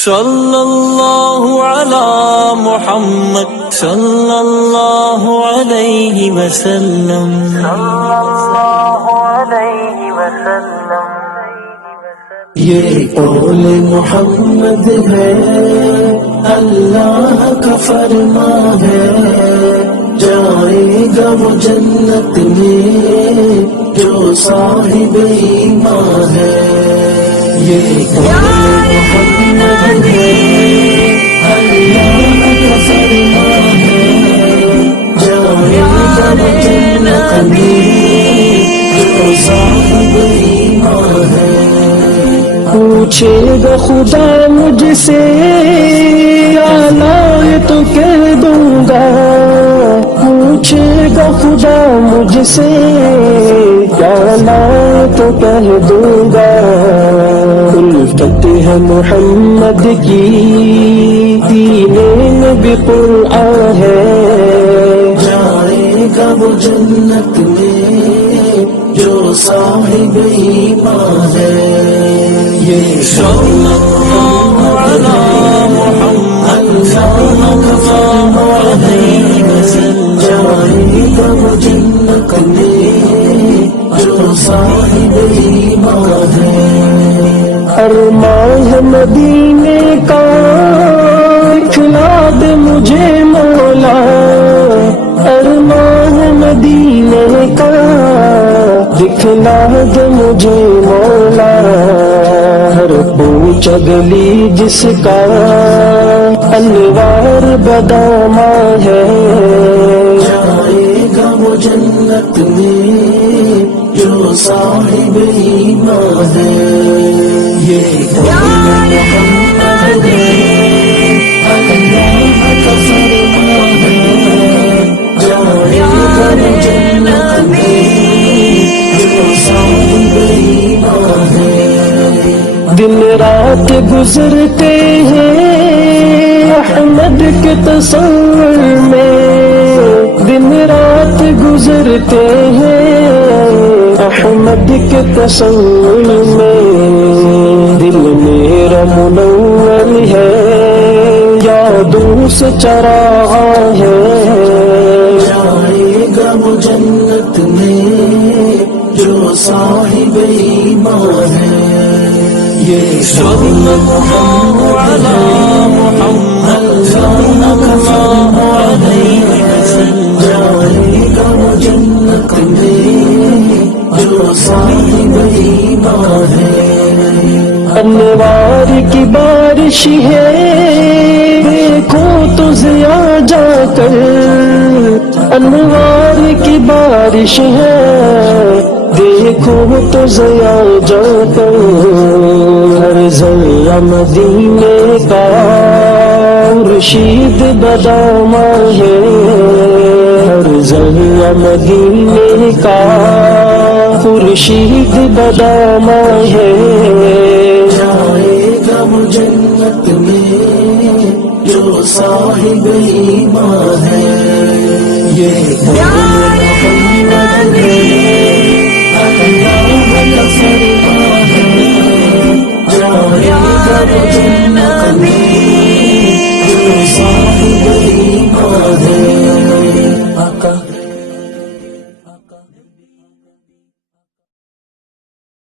صلی اللہ علی محمد صلی اللہ علیہ وسلم، یہ قول محمد ہے، اللہ کا فرما ہے، جائے گا وہ جنت میں جو صاحب ایمان ہے۔ یہ قول محمد ہے، اللہ کا فرما ہے، جائے گا وہ جنت میں جو صاحب ایمان ہے۔ پوچھے گا خدا مجھ سے یا لائے تو کہہ دوں گا، پوچھے گا خدا مجھ سے کیا لائے تو کہہ دوں گا۔ الفت ہے محمد کی، سینے میں بھی قرآن ہے، جائے گا وہ جنت میں جو صاحب ایمان ہے۔ یہ صلی اللہ علی محمد صلی اللہ علیہ وسلم، جائے گا وہ جنت میں جو صاحب ایمان ہے۔ ارمان ہے مدینے کا، کھلا دے مجھے مولا، ارمان ہے مدینے کا، دکھلا دے مجھے مولا۔ ہر پوچھ گلی جس کا انوار بداما ہے، جائے گا وہ جنت میں جو صاحب ایمان ہے۔ یہ قول محمد ہے، اللہ کا فرما ہے، جائے گا وہ جنت میں جو صاحب ایمان ہے۔ دن رات گزرتے ہیں احمد کے تصور میں، دن رات گزرتے ہیں احمد کے تصور میں۔ دل میرا منور ہے، یادوں سے چراغ ہے، جائے گا وہ جنت میں جو صاحب ایمان ہے۔ یہ صلی اللہ علی محمد صلی اللہ علیہ وسلم، جائے گا وہ جنت میں جو صاحب ایمان ہے۔ انوار کی بارش ہے، دیکھو تو ضیا جا کر، انوار کی بارش ہے، دیکھو تو ضیا جا کر۔ ہر ذرہ مدینے کا خورشید بداما ہے، ہر ذرہ مدینے کا خورشید بداما ہے، جائے گا وہ جنت میں جو صاحب ایمان ہے۔ یہ